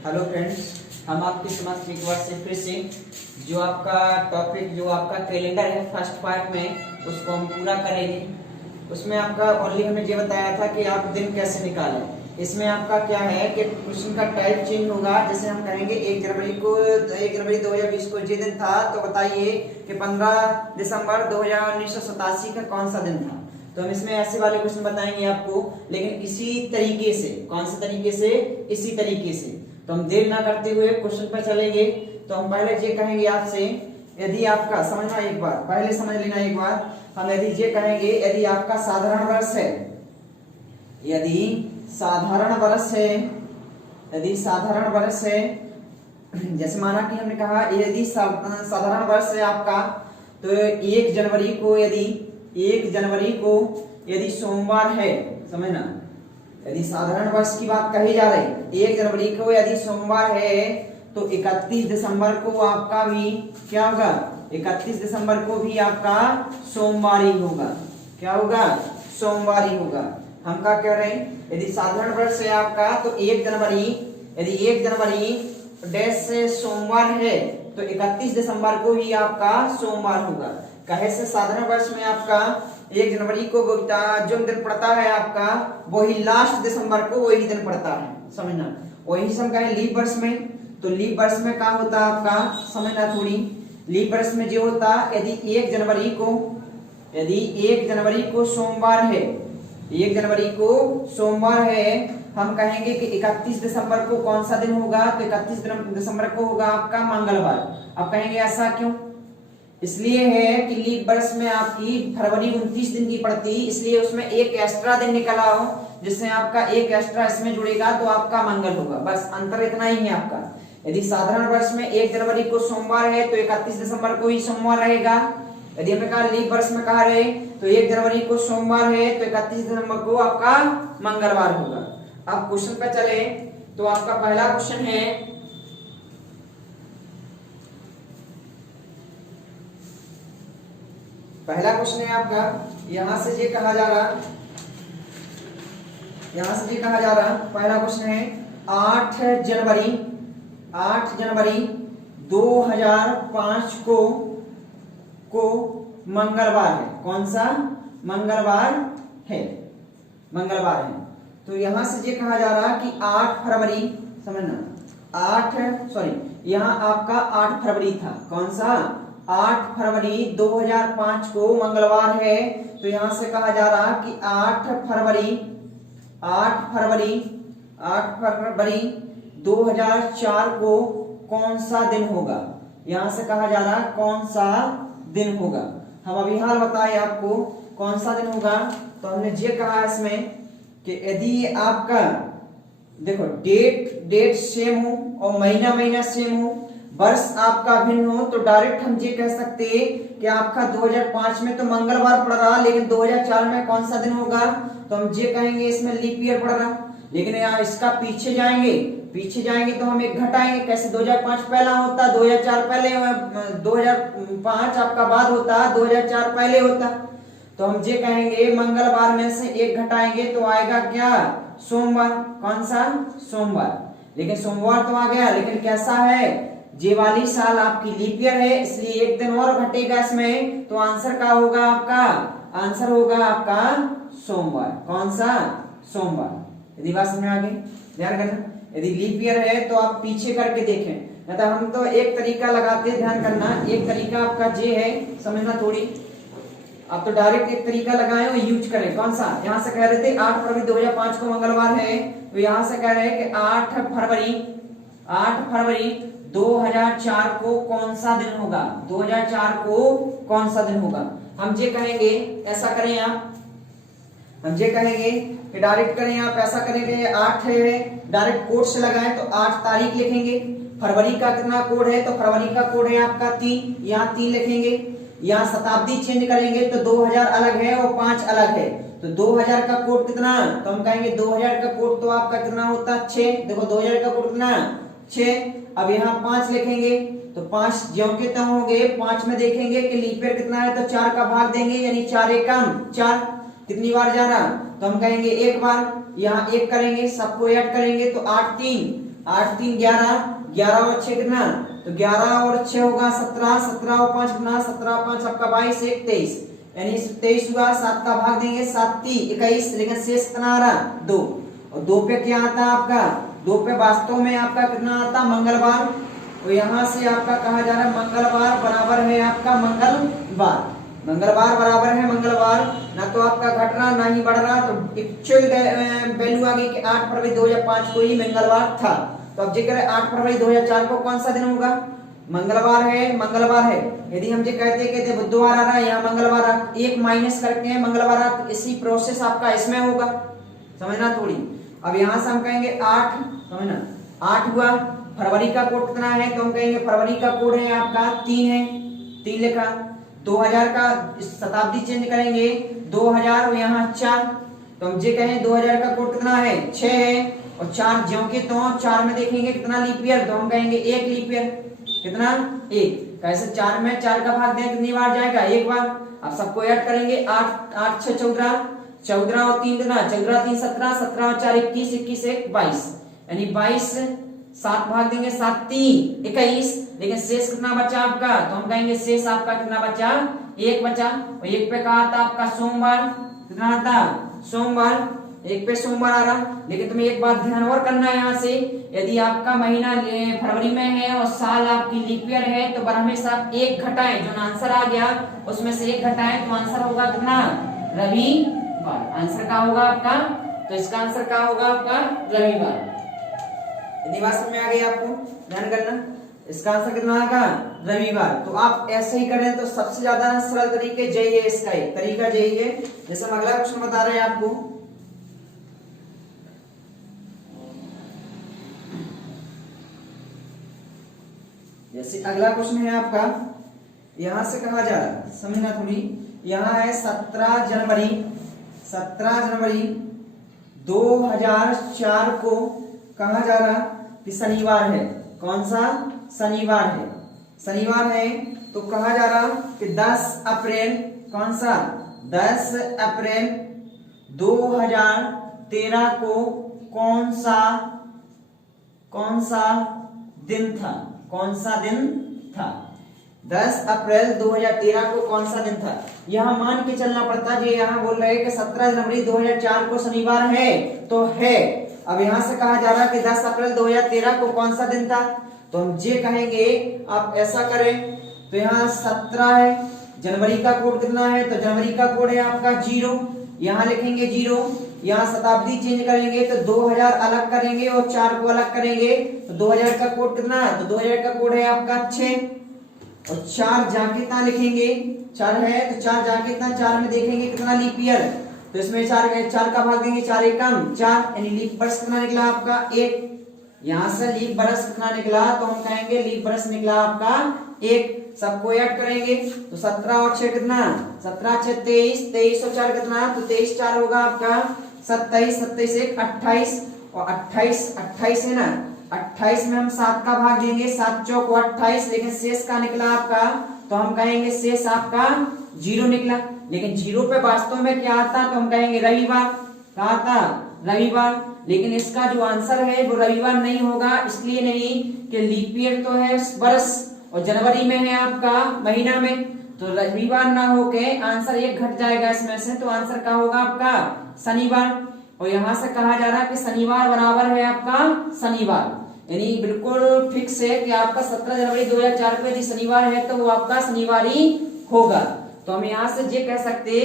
Hello friends, हम आपके समक्ष एक बार से फिर से जो आपका टॉपिक जो आपका कैलेंडर है फर्स्ट पार्ट में उसको हम पूरा करेंगे। उसमें आपका ओनली हमने ये बताया था कि आप दिन कैसे निकालें। इसमें आपका क्या है कि क्वेश्चन का टाइप चेंज होगा। जैसे हम कहेंगे 1 जनवरी 2020 को ये दिन था, तो बताइए कि 15 दिसंबर 1987 का कौन सा दिन था। तो हम इसमें ऐसे वाले क्वेश्चन बताएंगे आपको, लेकिन इसी तरीके से। कौन से तरीके से? इसी तरीके से। तो हम देर ना करते हुए क्वेश्चन पर चलेंगे। तो हम पहले ये कहेंगे आपसे, यदि आपका समझना एक बार, पहले समझ लेना एक बार। हम यदि ये कहेंगे, यदि आपका साधारण वर्ष है, यदि साधारण वर्ष है, यदि साधारण वर्ष है, जैसे माना कि हमने कहा यदि साधारण वर्ष है आपका, तो 1 जनवरी को यदि सोमवार है, समझना, यदि साधारण वर्ष की बात कही जा रही, 1 जनवरी को यदि सोमवार है, तो 31 दिसंबर को आपका भी क्या होगा? 31 दिसंबर को भी आपका सोमवार ही होगा। क्या होगा? सोमवार ही होगा। हम क्या कह रहे हैं? यदि साधारण वर्ष है आपका, तो 1 जनवरी, यदि 1 जनवरी डैश से सोमवार है, तो 31 दिसंबर को ही आपका सोमवार होगा। कहे से साधारण वर्ष में आपका 1 जनवरी को जो दिन पड़ता है आपका, वही लास्ट दिसंबर को वही दिन पड़ता है, समझना। वही हम कहें लीप वर्ष में, तो लीप वर्ष में क्या होता है आपका, समझना थोड़ी। लीप वर्ष में जो होता, यदि 1 जनवरी को सोमवार है, 1 जनवरी को सोमवार है, हम कहेंगे कि 31 दिसंबर को कौन सा दिन होगा? तो 31 दिसंबर को होगा आपका मंगलवार। अब कहेंगे ऐसा क्यों? इसलिए है कि लीप वर्ष में आपकी फरवरी 29 दिन की पड़ती, इसलिए उसमें एक एक्स्ट्रा दिन निकला हो, जिससे आपका एक एक्स्ट्रा इसमें जुड़ेगा तो आपका मंगल होगा। बस अंतर इतना ही है आपका। यदि साधारण वर्ष में 1 जनवरी को सोमवार है, तो 31 दिसंबर को ही सोमवार रहेगा। यदि हमने कहा लीप वर्ष में कहा रहे, तो 1 जनवरी को सोमवार है, तो 31 दिसंबर को आपका मंगलवार होगा। अब क्वेश्चन पे चले, तो आपका पहला क्वेश्चन है, पहला क्वेश्चन है आपका, यहां से ये कहा जा रहा, पहला क्वेश्चन है 8 जनवरी 2005 को मंगलवार है। कौन सा? मंगलवार है। तो यहां से ये कहा जा रहा कि 8 फरवरी, समझना, यहां आपका 8 फरवरी था। कौन सा? 8 फरवरी 2005 को मंगलवार है। तो यहां से कहा जा रहा कि 8 फरवरी 2004 को कौन सा दिन होगा? यहां से कहा जा रहा कौन सा दिन होगा। हम अभी हाल बताए आपको कौन सा दिन होगा। तो हमने ये कहा इसमें कि यदि आपका देखो डेट सेम हो और महीना सेम हो, वर्ष आपका भिन्न हो, तो डायरेक्ट हम ये कह सकते हैं कि आपका 2005 में तो मंगलवार पड़ रहा, लेकिन 2004 में कौन सा दिन होगा? तो हम ये कहेंगे इसमें लीप ईयर पड़ रहा। लेकिन यहाँ इसका पीछे जाएंगे तो हम एक घटाएंगे। कैसे? 2005 पहला होता, 2004 पहले, 2005 आपका बाद होता, 2004 पहले होता। तो हम ये कहेंगे मंगलवार में से एक घटाएंगे तो आएगा क्या? सोमवार। कौन सा? सोमवार। लेकिन सोमवार तो आ गया, लेकिन कैसा है? ये वाली साल आपकी लीप ईयर है, इसलिए एक दिन और घटेगा इसमें। तो आंसर क्या होगा आपका? आंसर होगा आपका सोमवार। कौन सा? सोमवार। यदि बात समझ में आ गई, ध्यान करना। यदि लीप ईयर है तो आप पीछे करके देखें, मतलब हम तो एक तरीका लगाते, ध्यान करना। एक तरीका आपका ये है, समझना थोड़ी। आप तो डायरेक्ट एक तरीका लगाए और यूज करें। कौन सा? यहां से कह रहे थे 8 फरवरी 2005 को मंगलवार है, तो यहां से कह रहे हैं कि 8 फरवरी 2004 को कौन सा दिन होगा? 2004 को कौन सा दिन होगा? हम ये कहेंगे, ऐसा करें आप, हम ये कहेंगे कि डायरेक्ट करें आप, ऐसा करेंगे 8 है, डायरेक्ट कोड से लगाएं तो 8 तारीख लिखेंगे। फरवरी का कितना कोड है? तो फरवरी का कोड है आपका 3, यहाँ 3 लिखेंगे। यहाँ शताब्दी चेंज करेंगे तो 2000 अलग है और 5 अलग है, तो 2000 का कोड कितना? तो हम कहेंगे 2000 का कोड तो आपका कितना होता है? 6। देखो 2000 का कोड कितना? 6। अब यहाँ 5 लिखेंगे तो 5 ज्यों के त्यों होंगे। 5 में देखेंगे कि लीप ईयर कितना है, तो 4 का भाग देंगे, यानी 4 एकम 4। कितनी बार जा रहा? तो हम कहेंगे एक बार। यहाँ 1 करेंगे, सबको ऐड करेंगे तो 8 3 8 3 11, 11 और 6 कितना, तो 11 और 6 होगा 17, 17 और 5 कितना, 17 और 5 आपका 22, 1 23, यानी 23 हुआ। 7 का भाग देंगे 7 3 21, लेकिन शेष कितना आ रहा 2, और 2 पे क्या आता है आपका, 2 पे वास्तव में आपका कितना आता मंगलवार, तो यहाँ से आपका कहा जा रहा है मंगलवार बराबर है आपका मंगलवार, मंगलवार बराबर है मंगलवार, ना तो आपका घट रहा ना ही बढ़ रहा, तो एक्चुअल वैल्यू आ गई कि 8 फरवरी 2005 को ही मंगलवार था। तो अब जिक्र है 8 फरवरी 2004 को कौन सा दिन होगा, मंगलवार है, मंगलवार है। यदि हम जो कहते बुधवार आ रहा है, यहाँ मंगलवार आ, एक माइनस करके है मंगलवार आ, तो इसी प्रोसेस आपका इसमें होगा, समझना थोड़ी। अब यहाँ से हम कहेंगे 8, समझना 8 हुआ। फरवरी का कोड कितना है, तो हम कहेंगे फरवरी का कोड है आपका 3 है, 3 लिखा। 2000 का शताब्दी चेंज करेंगे 2000 और यहाँ 4, तो हम ये कहें 2000 का कोड कितना है 6 है, और 4 ज्यों के तो 4 में देखेंगे कितना लीप ईयर, तो हम कहेंगे 1 लीप ईयर, कितना 1, कैसे 4 में 4 का भाग दें कितनी बार जाएगा, 1 बार। अब सबको ऐड करेंगे 8 8 6 14, 14 और 3 कितना, 14 3 17, 17 और 4 21, 21 1 22, यानी 22, 7 भाग देंगे 7 3 21, लेकिन शेष कितना बचा आपका, तो हम कहेंगे शेष आपका कितना बचा, 1 बचा। और 1 पे कहा था आपका सोमवार, कितना आता सोमवार, 1 पे सोमवार आ रहा। लेकिन तुम्हें एक बात ध्यान और करना है, यहाँ से यदि आपका महीना फरवरी में है और साल आपकी लीप ईयर है, तो हमेशा 1 घटाएं, जो आंसर आ गया उसमें से 1 घटाएं, तो आंसर होगा कितना, रविवार। आंसर क्या होगा आपका, तो इसका आंसर क्या होगा आपका रविवार। यदि बात समझ में आ गई आपको, ध्यान करना, इसका आंसर कितना आएगा रविवार। तो आप ऐसे ही करें तो सबसे ज्यादा सरल तरीके यही है, इसका एक तरीका यही है। जैसे हम अगला क्वेश्चन बता रहे हैं आपको, जैसे अगला क्वेश्चन है आपका, यहां से कहा जा रहा है, समझना थोड़ी, यहां है 17 जनवरी 2004 को कहा जा रहा कि शनिवार है, कौन सा शनिवार है, शनिवार है। तो कहा जा रहा कि 10 अप्रैल, कौन सा 10 अप्रैल 2013 को कौन सा दिन था, कौन सा दिन था, 10 अप्रैल 2013 को कौन सा दिन था। यहां मान के चलना पड़ता है, यहां बोल रहे हैं कि 17 जनवरी 2004 को शनिवार है, तो है। अब यहां से कहा जा रहा है कि 10 अप्रैल 2013 को कौन सा दिन था, तो हम ये कहेंगे, आप ऐसा करें, तो यहाँ 17 है, जनवरी का कोड कितना है, तो जनवरी का कोड है आपका 0, यहाँ लिखेंगे 0, यहाँ शताब्दी चेंज करेंगे तो 2000 अलग करेंगे और 4 को अलग करेंगे, तो 2000 का कोड कितना है, तो 2000 का कोड है आपका 6, और 4 जाके लिखेंगे, 4 है तो 4 जाके 4 में देखेंगे कितना लीप ईयर, तो इसमें 4 का भाग देंगे, 4 एकम 4, यानी लीप वर्ष कितना निकला आपका 1। यहाँ से लीप बरस कितना निकला, तो हम कहेंगे लीप बरस निकला आपका 1। सबको ऐड करेंगे तो 17 और 6 कितना, 17 6 23, 23 और 4 कितना, तो 23 4 होगा आपका 27, 27 1 28, और 28 है ना, 28 में हम 7 का भाग देंगे, 7 चौक 28, लेकिन शेष का निकला आपका, तो हम कहेंगे शेष आपका 0 निकला। लेकिन 0 पे वास्तव में क्या आता, तो हम कहेंगे रविवार, क्या आता रविवार। लेकिन इसका जो आंसर है वो रविवार नहीं होगा, इसलिए नहीं कि लीप ईयर तो है वर्ष और जनवरी में है आपका महीना में, तो रविवार ना होके आंसर 1 घट जाएगा इसमें से, तो आंसर क्या होगा आपका शनिवार। और यहां से कहा जा रहा है कि शनिवार बराबर है आपका शनिवार, यानी बिल्कुल फिक्स है कि आपका 17 जनवरी 2004 को यदि शनिवार है तो वो आपका शनिवार ही होगा। तो हम यहाँ से ये कह सकते,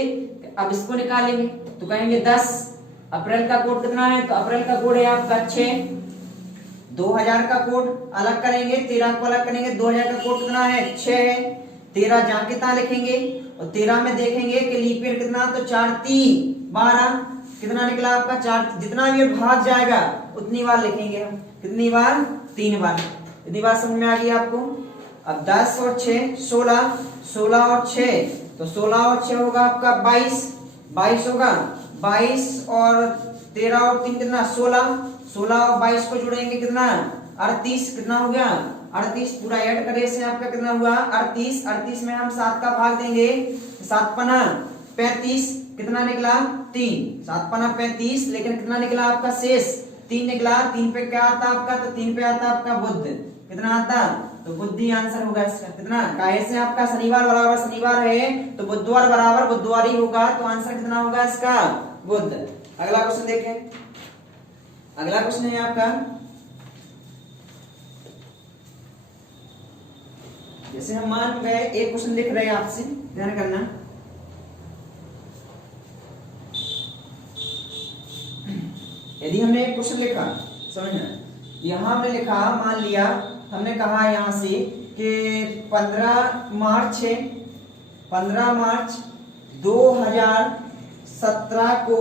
अब इसको निकालेंगे तो कहेंगे 10 अप्रैल का कोड कितना है, तो अप्रैल का कोड है आपका 6, 2000 का कोड अलग करेंगे, 13 को अलग करेंगे, 2000 का कोड कितना है 6 है, 13 जाके लिखेंगे और 13 में देखेंगे कि लीप ईयर कितना, तो 4 3 12, कितना निकला आपका 4, जितना भी भाग जाएगा उतनी बार लिखेंगे हम, कितनी बार 3 बार। यदि बात समझ में आ गई आपको। अब 10 और 6 16, 16 और 6, तो 16 और 6 होगा आपका 22 होगा, 22 और 13 और 3 कितना 16, 16 और 22 को जोड़ेंगे कितना 38, कितना हो गया 38, पूरा ऐड करने से आपका कितना हुआ 38, 38 में हम 7 का भाग देंगे, 7 पना 35, कितना निकला 3, 7 पना 35, लेकिन कितना निकला आपका शेष 3 निकला, 3 पे क्या आता आपका, तो 3 पे आता आपका बुध, कितना आता, तो बुध ही आंसर होगा इसका, कितना, काहे से आपका शनिवार बराबर शनिवार है तो बुधवार बराबर बुधवार ही होगा, तो आंसर कितना होगा इसका, बुध। अगला क्वेश्चन देखें, अगला क्वेश्चन है आपका, जैसे हम मान गए एक क्वेश्चन लिख रहे हैं आपसे, ध्यान करना, यदि हमने एक क्वेश्चन लिखा, समझना, यहां हमने लिखा, मान लिया हमने कहा यहां से कि 15 मार्च 2017 को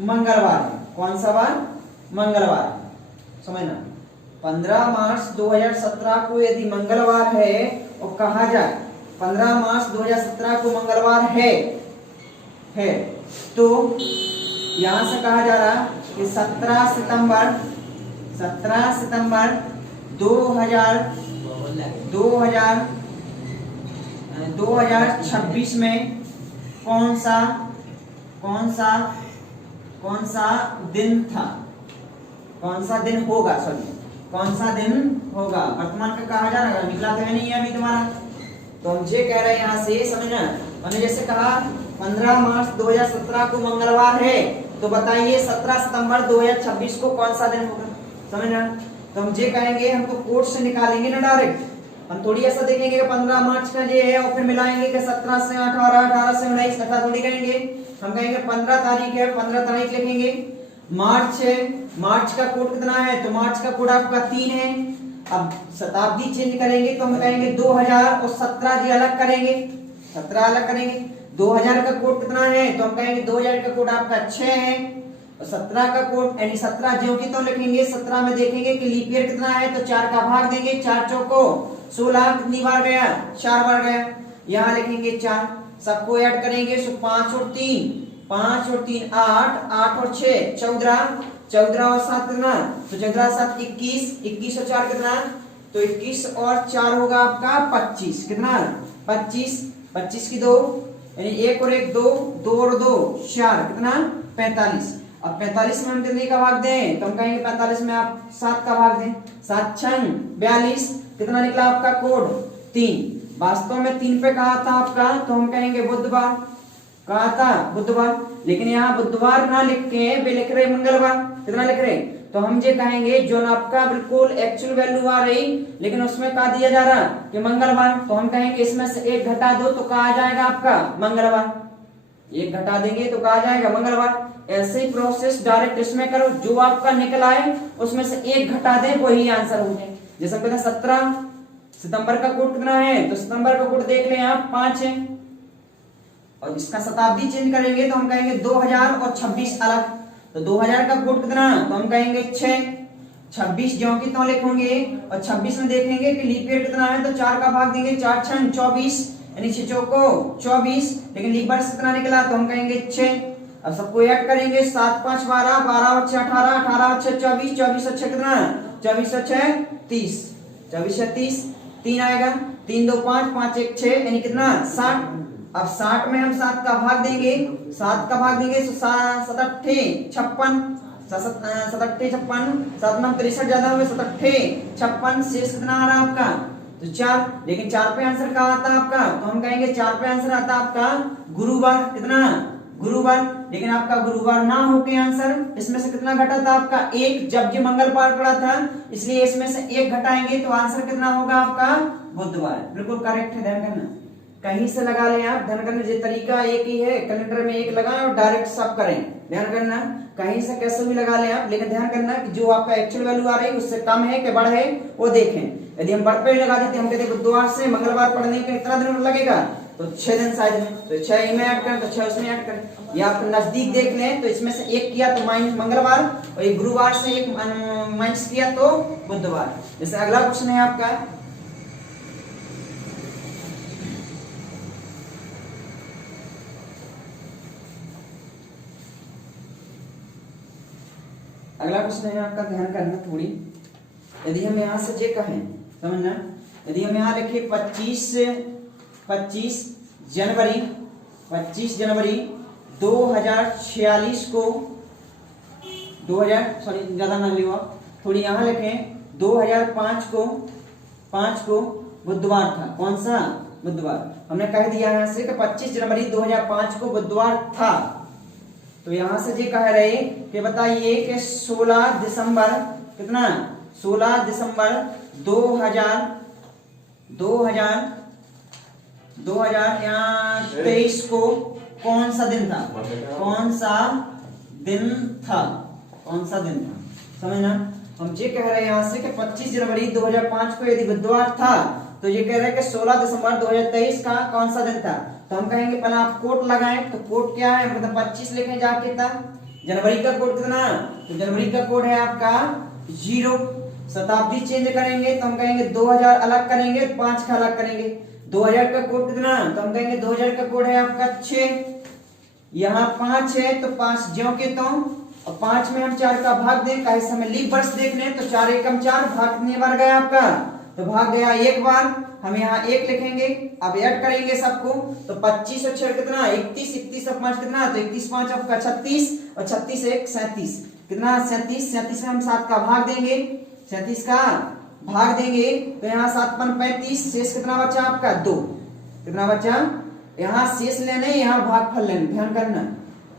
मंगलवार है, कौन सा बार, मंगलवार, समझना, 15 मार्च 2017 को यदि मंगलवार है और कहा जाए 15 मार्च 2017 को मंगलवार है तो यहां से कहा जा रहा कि 17 सितंबर 2026 में कौन सा दिन था, कौन सा दिन होगा, सॉरी कौन सा दिन होगा, वर्तमान का कहा जा रहा है, निकला तो है नहीं अभी तुम्हारा, तो हम ये कह रहे हैं यहां से, समझना, मैंने जैसे कहा 15 मार्च 2017 को मंगलवार है तो बताइए 17 सितंबर 2026 को कौन सा दिन होगा, समझना, तो हम ये कहेंगे, हम तो कोड से निकालेंगे ना डायरेक्ट, हम थोड़ी ऐसा देखेंगे कि 15 मार्च का ये है और फिर मिलाएंगे कि 17 से 18, 18 से 19, ऐसा थोड़ी कहेंगे, हम कहेंगे 15 तारीख है, 15 तारीख लिखेंगे, मार्च है, मार्च का कोड कितना है, तो मार्च का कोड आपका 3 है, अब शताब्दी चेंज करेंगे तो हम कहेंगे 2000 और 17 जी अलग करेंगे, 17 अलग करेंगे, 2000 का कोड कितना है, तो हम कहेंगे 2000 का कोड आपका 6 है, और 17 का कोड यानी 17 ज्यों की तो लिखेंगे, 17 में देखेंगे कि लीप ईयर कितना है, तो 4 का भाग देंगे, 4 चौको 16, कितनी बार गया, 4 बार गया, यहाँ लिखेंगे 4, सबको ऐड करेंगे, सो 5 और 3 8, 8 और 6 14 और 7 कितना, तो 14 7 21, 21 और 4 कितना, तो 21 और 4 होगा आपका 25, कितना, 25 की 2 यानी 1 और 1 2, 2 और 2 4, कितना, 45, अब 45 में हम कितने का भाग दें, तो हम कहेंगे 45 में आप 7 का भाग दें, 7 6 42, कितना निकला आपका कोड 3, वास्तव में 3 पे कहा था आपका, तो हम कहेंगे बुधवार, कहा था बुधवार, लेकिन यहाँ बुधवार ना लिख के वे लिख रहे मंगलवार, कितना लिख रहे, तो हम ये कहेंगे जो आपका बिल्कुल एक्चुअल वैल्यू आ रही लेकिन उसमें कहा दिया जा रहा कि मंगलवार, तो हम कहेंगे इसमें से 1 घटा दो तो कहा जाएगा आपका मंगलवार, 1 घटा देंगे तो कहा जाएगा मंगलवार, ऐसे ही प्रोसेस डायरेक्ट इसमें करो, जो आपका निकल आए उसमें से 1 घटा दे वही आंसर हो जाए, जैसे कहते 17 सितंबर का कोड कितना है, तो सितंबर का कोड देख लें आप 5 है, और इसका शताब्दी चेंज करेंगे तो हम कहेंगे 2000 और 26 अलग, तो 2000 का कोड कितना, तो हम कहेंगे 6, 26 ज्यों की त्यों लिखेंगे, और 26 में देखेंगे कि लीप ईयर कितना है, तो 4 का भाग देंगे, 4 6 24 यानी 6 चौको 24, लेकिन लीप वर्ष कितना निकला, तो हम कहेंगे 6, अब सबको ऐड करेंगे, 7 5 12, 12 और 6 18, 18 और 6 24, 24 और 6 कितना, 24 और 6 30, 24 और 30 3 आएगा, 3 2 5 5 1 6 यानी कितना 60, अब 60 में हम 7 का भाग देंगे, 7 का भाग देंगे तो 7 7 56, 7 56, 7 में 63 ज्यादा हुए, 7 56, शेष कितना आ रहा आपका, तो 4, लेकिन 4 पे आंसर कहाँ आता आपका, तो हम कहेंगे 4 पे आंसर आता आपका गुरुवार, कितना, गुरुवार, लेकिन आपका गुरुवार ना होके आंसर इसमें से कितना घटा था आपका 1, जब जो मंगलवार पड़ा था इसलिए इसमें से 1 घटाएंगे तो आंसर कितना होगा आपका बुधवार, बिल्कुल करेक्ट है, ध्यान करना, कहीं से लगा लें आप, ध्यान करना, ये तरीका एक ही है, कैलेंडर में 1 लगाएं और डायरेक्ट सब करें, ध्यान करना, कहीं से कैसे भी लगा लें आप, लेकिन ध्यान करना कि जो आपका एक्चुअल वैल्यू आ रही है उससे कम है कि बड़ा है वो देखें, यदि हम बढ़ पे लगा देते हम कहते बुधवार से मंगलवार पढ़ने के कितना दिन लगेगा, तो 6 दिन शायद में, तो 6 में ऐड करें तो 6 उसमें ऐड करें, या आप नजदीक देख लें तो इसमें से 1 किया तो माइनस मंगलवार, और एक गुरुवार से 1 माइनस किया तो बुधवार। जैसे अगला क्वेश्चन है आपका, अगला क्वेश्चन है आपका, ध्यान करना थोड़ी, यदि हम यहां से ये कहें, समझना, यदि हम यहां लिखे 25 जनवरी 2046 को 2000 सॉरी ज्यादा ना लियो आप, थोड़ी यहाँ लिखें 2005 को बुधवार था। कौन सा बुधवार? हमने कह दिया यहाँ से कि 25 जनवरी 2005 को बुधवार था। तो यहाँ से ये कह रहे कि बताइए कि 16 दिसंबर कितना 16 दिसंबर 2023 को कौन सा दिन था? कौन सा दिन था? कौन सा दिन था? समझना। हम ये कह रहे हैं यहाँ से कि 25 जनवरी 2005 को यदि बुधवार था तो ये कह रहे हैं कि 16 दिसंबर 2023 का कौन सा दिन था? तो हम कहेंगे पहले आप कोट लगाएं। तो कोट क्या है? मतलब 25 लिखें जाके था। जनवरी का कोड कितना? तो जनवरी का कोड है आपका 0। शताब्दी चेंज करेंगे तो हम कहेंगे 2000 अलग करेंगे, 5 का अलग करेंगे। 2000 का कोड कितना? तो हम कहेंगे 2000 का कोड है आपका 6। यहाँ 5 है तो 5 ज्यों के तो, और 5 में हम 4 का भाग दें, कैसे हमें लीप वर्ष देखने, तो 4 एकम 4 भाग कितनी बार गया आपका? तो भाग गया एक बार। हम यहाँ 1 लिखेंगे। अब ऐड करेंगे सबको तो 25 और 6 कितना? 31। 31 और 5 कितना? तो 31 5 आपका 36 और 36 1 37 कितना? 37। 37 में हम 7 का भाग देंगे, 37 का भाग देंगे तो यहाँ 7 5 35, शेष कितना बचा आपका? 2। कितना बचा? यहाँ शेष लेने, यहाँ भागफल लेने, ध्यान करना।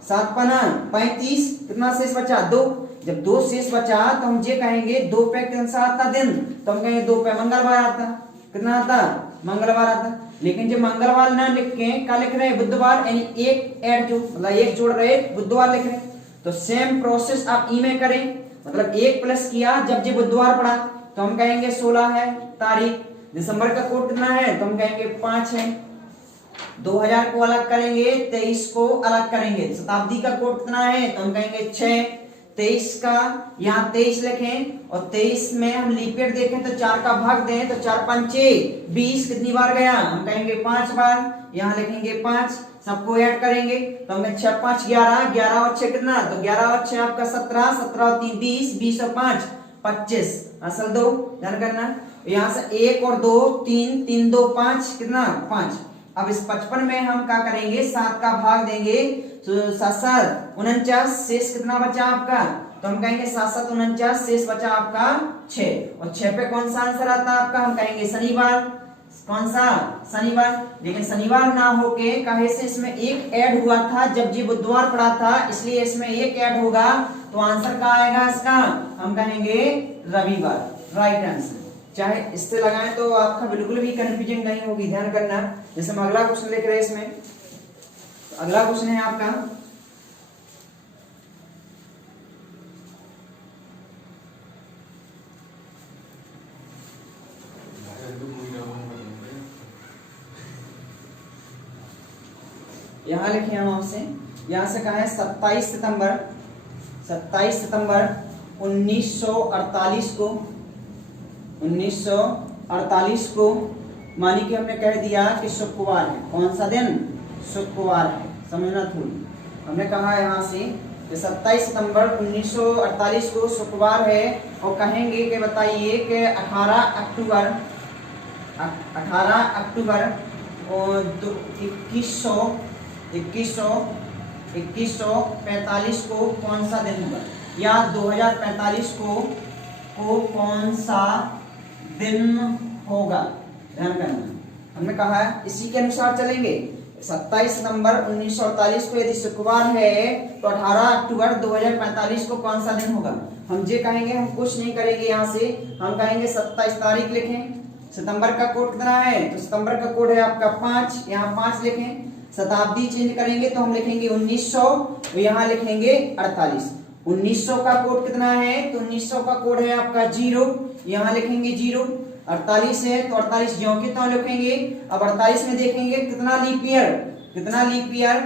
7 पना 35, कितना शेष बचा? 2। जब 2 शेष बचा तो हम ये कहेंगे 2 पे कौन सा आता दिन? तो हम कहेंगे 2 पे मंगलवार आता। कितना आता? मंगलवार आता। लेकिन जो मंगलवार ना लिख के क्या लिख रहे हैं? बुधवार, यानी एक ऐड जो मतलब एक जोड़ रहे बुधवार लिख रहे हैं। तो सेम प्रोसेस आप ई में करें, मतलब 1 प्लस किया जब ये बुधवार पड़ा तो हम कहेंगे 16 है तारीख। दिसंबर का कोड कितना है? तो हम कहेंगे 5 है। 2000 को अलग करेंगे, 23 को अलग करेंगे। शताब्दी का कोड कितना है? तो हम कहेंगे 6। 23 का यहाँ 23 लिखें और 23 में हम लीप ईयर देखें तो 4 का भाग दें तो 4 पंचे 20 कितनी बार गया? हम कहेंगे 5 बार। यहाँ लिखेंगे 5, सबको ऐड करेंगे तो हमें 6 5 11, 11 और 6 कितना? तो 11 और 6 आपका 17, 17 और 3 20, 20 और 5 25, असल 2। ध्यान करना। यहाँ से 1 और 2 3, 3 2 5 कितना? 5। अब इस 55 में हम क्या करेंगे? 7 का भाग देंगे तो 7 7 49, शेष कितना बचा आपका? तो हम कहेंगे 7 7 49, शेष बचा आपका 6। और 6 पे कौन सा आंसर आता है आपका? हम कहेंगे शनिवार। कौन सा? शनिवार। लेकिन शनिवार ना होके कहे से इसमें 1 ऐड हुआ था जब जी बुधवार पड़ा था, इसलिए इसमें 1 ऐड होगा तो आंसर क्या आएगा इसका? हम कहेंगे रविवार। Right answer. चाहे इससे लगाएं तो आपका बिल्कुल भी कंफ्यूजन नहीं होगी। ध्यान करना। जैसे हम अगला क्वेश्चन लिख रहे हैं इसमें, तो अगला क्वेश्चन है आपका यहाँ लिखे हम आपसे, यहाँ से कहा है 27 सितंबर 1948 को मानी कि हमने कह दिया कि शुक्रवार है। कौन सा दिन? शुक्रवार है। समझना थोड़ी। हमने कहा यहाँ से कि 27 सितंबर 1948 को शुक्रवार है और कहेंगे कि बताइए कि 18 अक्टूबर और 2145 को कौन सा दिन होगा? या 2045 को कौन सा दिन होगा? ध्यान करना। हमने कहा है इसी के अनुसार चलेंगे। 27 सितंबर 1948 को यदि शुक्रवार है तो 18 अक्टूबर 2045 को कौन सा दिन होगा? हम ये कहेंगे, हम कुछ नहीं करेंगे। यहाँ से हम कहेंगे 27 तारीख लिखें। सितंबर का कोड कितना है? तो सितंबर का कोड है आपका 5, यहाँ 5 लिखें। शताब्दी चेंज करेंगे तो हम लिखेंगे 1900, तो यहाँ लिखेंगे 48। 1900 का कोड कितना है? तो 1900 का कोड है आपका 0, यहाँ लिखेंगे 0। 48 है तो 48 ज्यों के त्यों लिखेंगे। अब 48 में देखेंगे कितना लीप ईयर,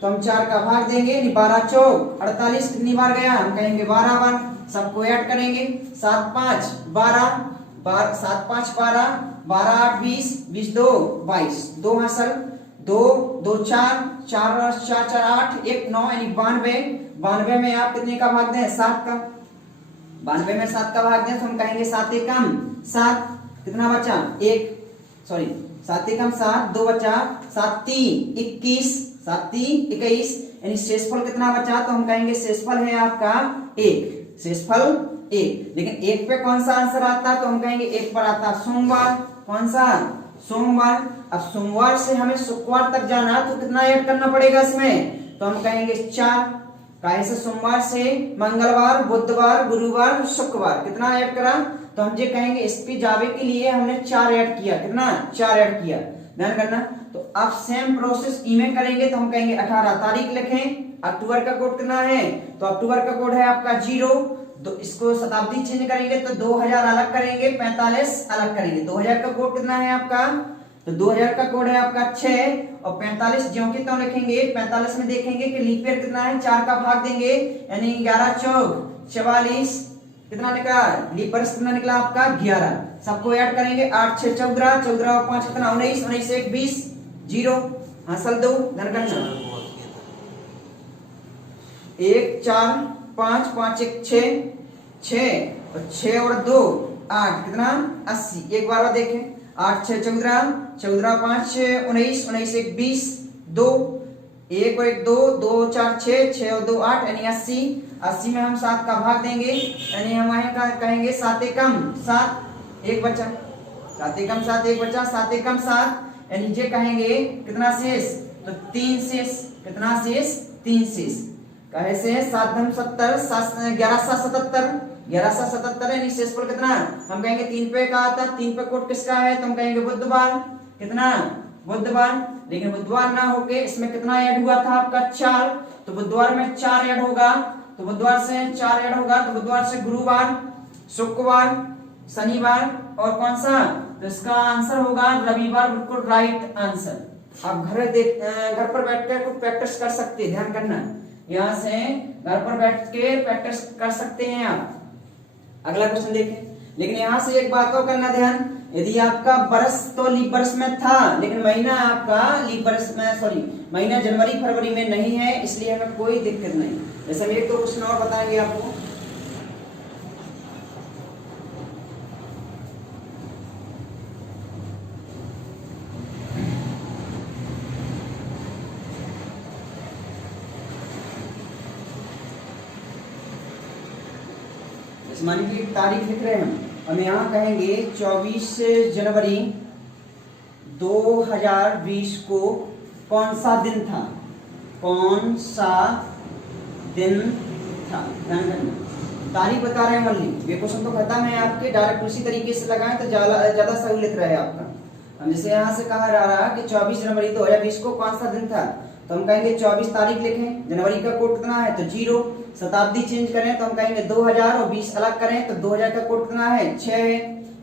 तो हम 4 का भाग देंगे। 12 चौक 48 कितनी बार गया? हम कहेंगे 12 बार। सबको ऐड करेंगे 7 5 12, 7 5 12, 12 8 20, 20 2 22, 2 हासिल 2 2 4 4 4 4 8 1 9 यानी 92। 92 में आप कितने का भाग दें? 7 का। 92 में 7 का भाग दें तो हम कहेंगे 7 एकम 7, कितना बचा? 7 एकम 7, 2 बचा, 7 3 21, 7 3 21, यानी शेषफल कितना बचा, तो हम कहेंगे शेषफल है आपका 1, शेषफल 1। लेकिन 1 पे कौन सा आंसर आता है, तो हम कहेंगे 1 पर आता सोमवार। कौन सा, सोमवार। अब सोमवार से हमें शुक्रवार तक जाना, तो कितना ऐड करना पड़ेगा इसमें, तो हम कहेंगे 4। कैसे, सोमवार से मंगलवार, बुधवार, गुरुवार, शुक्रवार, कितना ऐड करा, तो हम ये कहेंगे इस पे जावे के लिए हमने 4 ऐड किया। कितना, 4 ऐड किया, ध्यान करना। तो अब सेम प्रोसेस ई में करेंगे, तो हम कहेंगे 18 तारीख लिखें। अक्टूबर का कोड कितना है, तो अक्टूबर का कोड है आपका 0। तो इसको शताब्दी चेंज करेंगे तो 2000 अलग करेंगे, 45 अलग करेंगे। 2000 का कोड कितना है आपका, तो 2000 का कोड है आपका 6 और 45 ज्यों की त्यों लिखेंगे। 45 में देखेंगे कि लीप ईयर कितना है, 4 का भाग देंगे यानी 11 चौक 44, कितना निकला, लीप वर्ष कितना निकला आपका 11। सबको ऐड करेंगे 8 6 14, 14 और 5 कितना 19, 19 से 1 20, 0 हासिल दो, ध्यान करना। 1 4 5 5 1 6 6 और 6 और 2 8, कितना 80। एक बार देखें, 8 6 14, 14 5 19, 19 1 20, 2 1 और 1 2, 2 4 6, 6 और 2 8 यानी 80। 80 में हम 7 का भाग देंगे यानी हम कहेंगे 7 एकम 7, 1 बचा, 7 एकम 7, 1 बचा, 7 एकम 7 यानी ये कहेंगे कितना शेष, तो 3 शेष। कितना शेष, 3 शेष। कहे से 7 धम 70, 11 7 77, 11 7 77 यानी शेषफल कितना, हम कहेंगे 3 पे का आता है। 3 पे कोड किसका है, तो हम कहेंगे बुधवार। कितना, बुधवार। लेकिन बुधवार ना होके इसमें कितना ऐड हुआ था आपका 4, तो बुधवार में 4 ऐड होगा, तो बुधवार से 4 ऐड होगा, तो बुधवार से गुरुवार, शुक्रवार, शनिवार और कौन सा, तो इसका आंसर होगा रविवार। बिल्कुल राइट आंसर। आप घर पर बैठ कर कुछ प्रैक्टिस कर सकते हैं, ध्यान करना। यहाँ से घर पर बैठ के प्रैक्टिस कर सकते हैं आप। अगला क्वेश्चन देखें। लेकिन यहाँ से एक बात और करना ध्यान, यदि आपका बरस तो लीप वर्ष में था, लेकिन महीना आपका लीप वर्ष में, सॉरी महीना जनवरी फरवरी में नहीं है, इसलिए हमें कोई दिक्कत नहीं। जैसे हम एक तो क्वेश्चन और बताएंगे आपको। मान लीजिए तारीख लिख रहे हैं हम यहाँ कहेंगे 24 जनवरी 2020 को कौन सा दिन था, कौन सा दिन था, ध्यान करना। तारीख बता रहे हैं ओनली, ये क्वेश्चन तो खत्म है आपके। डायरेक्ट उसी तरीके से लगाएं तो ज्यादा सहूलियत रहे आपका। हम जैसे यहाँ से कहा जा रहा है कि 24 जनवरी 2020 को कौन सा दिन था, तो हम कहेंगे 24 तारीख लिखें। जनवरी का कोड कितना है, तो 0। शताब्दी चेंज करें तो हम कहेंगे 2000 और 20 अलग करें तो 2000 का कोड कितना है 6 है।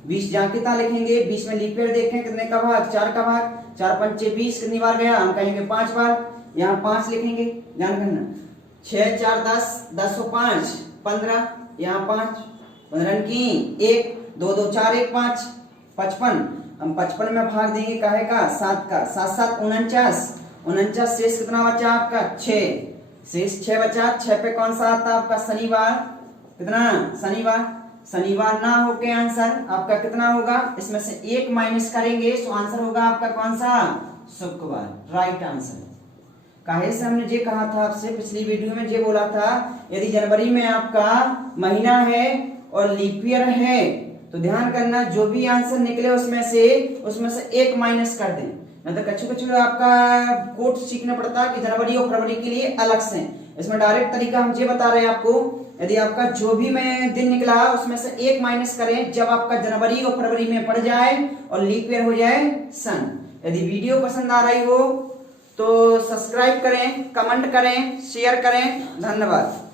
20 जाकिता लिखेंगे, 20 में लीप ईयर देखें कितने का भाग, 4 का भाग, 4 5 20 कितनी बार गया, हम कहेंगे 5 बार। यहाँ 5 लिखेंगे, ध्यान करना। 6 4 10, 10 और 5 15, यहाँ 5 15 की 1 2 2 4 1 5 55। हम 55 में भाग देंगे काहे का, 7 का, 7 7 49, 49 शेष कितना बचा आपका 6, शेष 6 बचा। 6 पे कौन सा आता आपका शनिवार, कितना शनिवार। शनिवार ना होके आंसर आपका कितना होगा, इसमें से 1 माइनस करेंगे तो आंसर होगा आपका कौन सा, शुक्रवार, राइट आंसर। काहे से हमने ये कहा था आपसे पिछली वीडियो में, ये बोला था यदि जनवरी में आपका महीना है और लीप ईयर है तो ध्यान करना जो भी आंसर निकले उसमें से 1 माइनस कर दें। मतलब कछु आपका कोड सीखना पड़ता है कि जनवरी और फरवरी के लिए अलग से। इसमें डायरेक्ट तरीका हम ये बता रहे हैं आपको, यदि आपका जो भी में दिन निकला उसमें से 1 माइनस करें जब आपका जनवरी और फरवरी में पड़ जाए और लीप ईयर हो जाए सन। यदि वीडियो पसंद आ रही हो तो सब्सक्राइब करें, कमेंट करें, शेयर करें। धन्यवाद।